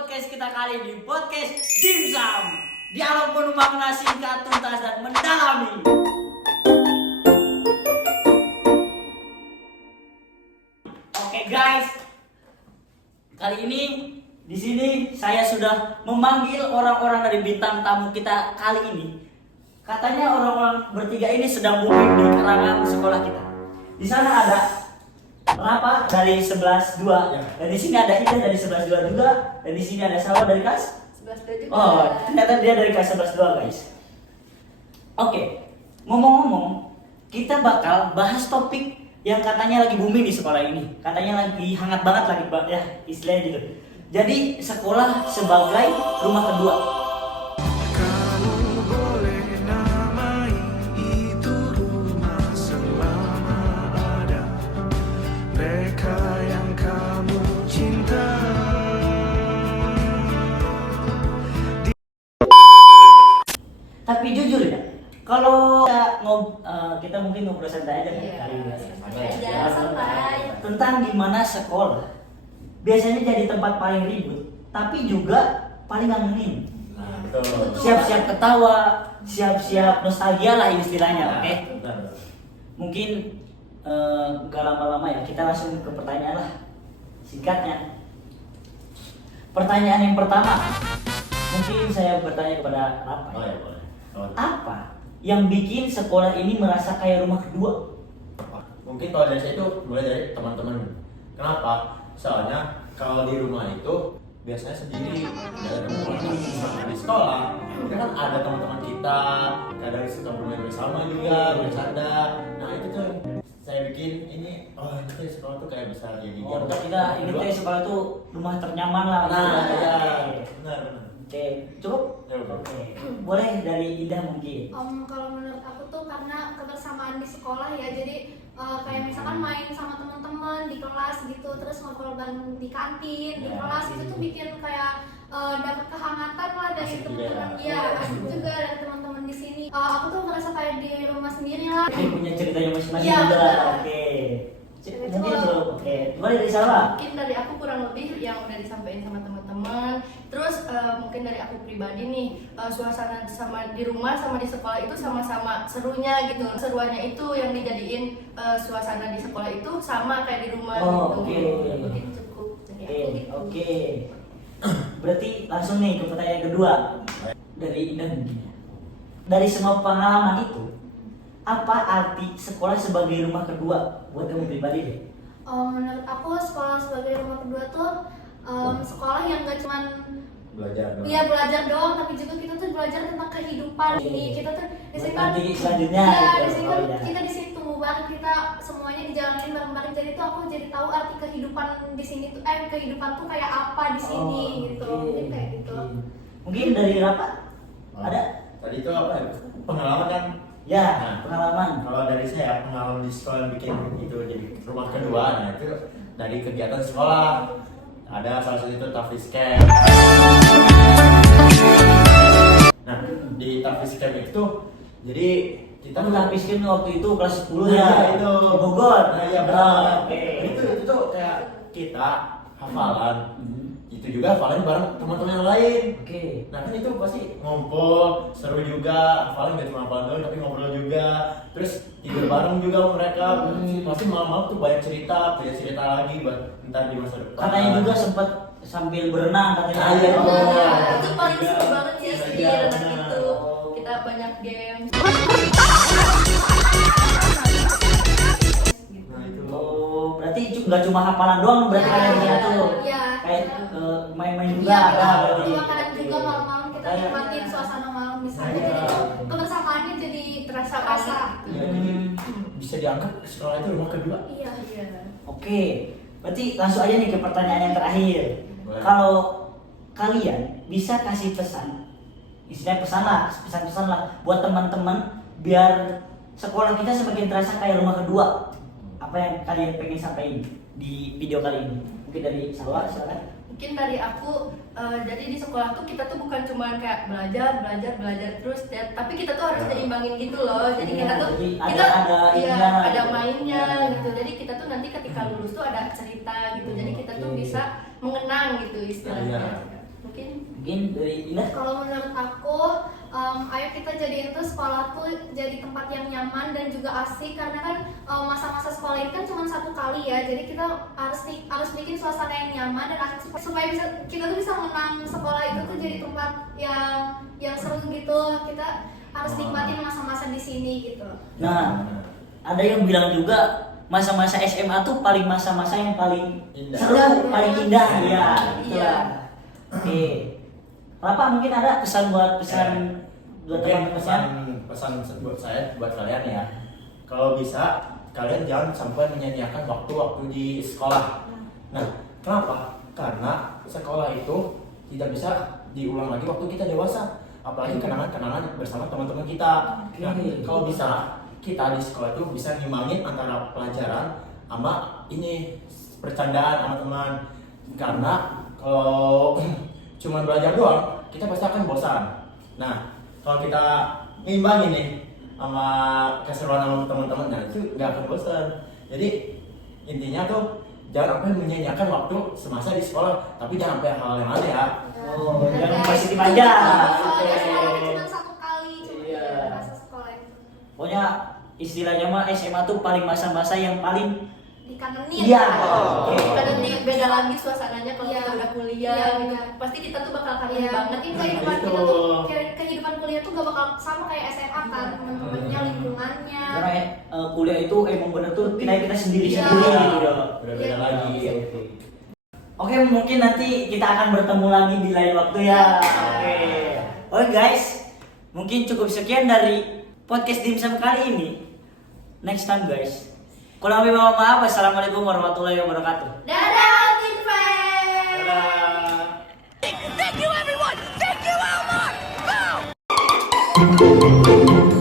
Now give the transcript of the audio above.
podcast kita kali ini, podcast Dimsum. Dialog penuh makna, singkat, tuntas, dan mendalami. Oke guys, kali ini di sini saya sudah memanggil orang-orang dari bintang tamu kita kali ini. Katanya orang-orang bertiga ini sedang booming di karangan sekolah kita. Di sana ada Rafa dari 11-2 ya. Dan di sini ada Ida dari 11-2 juga. Dan di sini ada Salwa dari kelas 11-2 juga. Oh, ternyata dia dari kelas 11-2 guys. Oke, ngomong-ngomong, kita bakal bahas topik yang katanya lagi booming di sekolah ini. Katanya lagi hangat banget lagi, ya istilahnya gitu. Jadi sekolah sebagai rumah kedua. Tapi jujur ya, kalau kita mungkin ngobrol santai aja kan kali ini. Santai. Tentang gimana sekolah biasanya jadi tempat paling ribut, tapi juga paling ngangenin. Siap-siap ketawa, siap-siap nostalgia lah istilahnya, oke? Mungkin gak lama-lama ya, kita langsung ke pertanyaan lah. Singkatnya, pertanyaan yang pertama, mungkin saya bertanya kepada Rafa. Oh ya boleh. Apa yang bikin sekolah ini merasa kayak rumah kedua? Mungkin kalau dari saya itu mulai dari teman-teman. Kenapa? Soalnya kalau di rumah itu biasanya sendiri, nggak ada teman-teman. Di sekolah kita kan ada teman-teman kita, kadang suka bermain bersama juga, bercanda. Nah itu tuh saya bikin ini, oh ini tuh sekolah tuh kayak bisa jadi. Oh, kita ini tuh sekolah tuh rumah ternyaman lah. Nah ya, benar. Oke, cukup? Ya, Oke. Boleh dari Indah mungkin. Kalau menurut aku tuh karena kebersamaan di sekolah ya, jadi kayak misalkan main sama teman-teman di kelas gitu, terus ngobrol bareng di kantin, di kelas itu tuh bikin kayak dapat kehangatan lah dari teman-teman. Iya, asik juga dari teman-teman di sini. Aku tuh merasa kayak di rumah sendiri lah. Oke, punya ceritanya masing-masing Iya, juga. betul. Oke. Mungkin tuh, oke. Boleh dari Salwa? Mungkin dari aku kurang lebih yang udah disampaikan sama teman-teman. Terus mungkin dari aku pribadi nih, suasana sama di rumah sama di sekolah itu sama-sama serunya gitu. Seruannya itu yang dijadiin suasana di sekolah itu sama kayak di rumah Oh, gitu. oke. Mungkin cukup dari aku Oke, gitu. oke. Berarti langsung nih ke pertanyaan kedua dari Indah mungkin. Dari semua pengalaman itu, apa arti sekolah sebagai rumah kedua buat kamu pribadi deh? Menurut aku sekolah sebagai rumah kedua tuh sekolah yang gak cuman Belajar. iya belajar doang, tapi juga kita tuh belajar tentang kehidupan ini. Kita tuh di sini kan Nanti selanjutnya iya, gitu. di sini Oh, kan iya. kita di sini tumbuh bareng, kita semuanya dijalanin bareng-bareng. Jadi tuh aku jadi tahu arti kehidupan di sini tuh kehidupan tuh kayak apa di sini gitu. oke. Mungkin kayak gitu. Oke. Mungkin dari Rafa ada? Tadi itu apa ya? Pengalaman kan? Ya, Nah, pengalaman. Kalau dari saya pengalaman di sekolah yang bikin itu jadi rumah kedua, nah itu dari kegiatan sekolah. Ada salah satu itu Tafis Camp. Nah di Tafis Camp itu jadi kita Kamu habis kan waktu itu kelas 10 ya? Nah, itu Di Bogor. Nah iya benar. Oke. Itu tuh kayak kita hafalan. Hmm. Itu juga hafalan bareng teman-teman yang lain. Oke. Nah kan itu pasti ngumpul, seru juga, hafalan gak cuma hafalan doang tapi ngobrol juga. Terus tidur bareng juga sama mereka. Pasti malam-malam tuh banyak cerita lagi buat ntar di masa depan. Katanya juga sempat sambil berenang katanya. Ah, iya. Nah, Oh, itu paling iya. seru banget sih Iya, di anak benar. itu. Kita banyak games. Nah itu. Oh, berarti nggak cuma hafalan doang berarti Iya, kalian punya tuh. iya. Kayak main-main juga Iya, ada berarti. makanan juga malam-malam kita Kayak- nikmatin suasana malam di sana. Iya. Jadi tuh kebersamaannya jadi terasa. Bisa dianggap sekolah itu rumah kedua. Iya. Iya. Oke, berarti langsung aja nih ke pertanyaan yang terakhir. Boleh. Kalau kalian bisa kasih pesan, istilahnya pesan-pesan lah buat teman-teman biar sekolah kita semakin terasa kayak rumah kedua. Apa yang kalian pengen sampaikan di video kali ini? Mungkin dari Salwa, silakan. Mungkin dari aku, jadi di sekolah tuh kita tuh bukan cuma kayak belajar terus ya, tapi kita tuh harus seimbangin gitu loh. Jadi kita tuh Jadi kita ada iya, ininya, ada gitu. mainnya gitu. Jadi kita tuh nanti ketika lulus tuh ada cerita gitu. Jadi kita tuh bisa mengenang gitu istilahnya. Mungkin dari Indah. Kalau menurut aku, ayo kita jadiin tuh sekolah tuh jadi tempat yang nyaman dan juga asik, karena kan masa-masa sekolah ini kan cuma satu kali ya, jadi kita harus bikin suasana yang nyaman dan asik supaya kita tuh bisa menang sekolah itu tuh jadi tempat yang seru gitu. Kita harus nikmatin masa-masa di sini gitu. Nah, ada yang bilang juga masa-masa SMA tuh paling masa-masa yang paling Indah. seru, paling indah ya. Iya. Itulah. Oke. Apa mungkin ada pesan buat Mungkin teman-teman? pesan buat saya, buat kalian ya. Kalau bisa kalian jangan sampai menyanyiakan waktu-waktu di sekolah. Nah, kenapa? Karena sekolah itu tidak bisa diulang lagi waktu kita dewasa. Apalagi kenangan-kenangan bersama teman-teman kita. Nah, kalau bisa kita di sekolah itu bisa ngimbangin antara pelajaran sama ini percandaan sama teman. Karena kalau cuma belajar doang, kita pasti akan bosan. Nah, kalau kita ngimbangin nih sama keseruan sama teman-teman, nah itu nggak akan bosan. Jadi intinya tuh jangan sampai menyanyiakan waktu semasa di sekolah, tapi jangan sampai hal yang lain ya. Oh, Bener, jangan guys. positif aja. Soalnya sekolah itu cuma satu kali, cuma Iya. masa sekolah itu Pokoknya istilahnya mah SMA tuh paling masa-masa yang paling dikangenin. Iya. Oh. Karena nanti beda lagi suasananya kalau Iya. kita udah kuliah Iya, gitu. iya. Pasti kita tuh bakal kangen Iya, banget. mungkin kehidupan Gitu. kita tuh kehidupan kuliah tuh gak bakal sama kayak SMA kan, teman-temannya, lingkungannya. karena kuliah itu emang bener tuh kita sendiri-sendiri Iya. gitu. Udah beda Iya. lagi. Oke, mungkin nanti kita akan bertemu lagi di lain waktu ya. Oke. Oke guys, mungkin cukup sekian dari podcast dimsum kali ini. Next time guys. Kurang lebih mohon maaf. Wassalamualaikum warahmatullahi wabarakatuh. Dadah, Tin Friends! Dadah. Thank you, everyone! Thank you, Elmore! Go!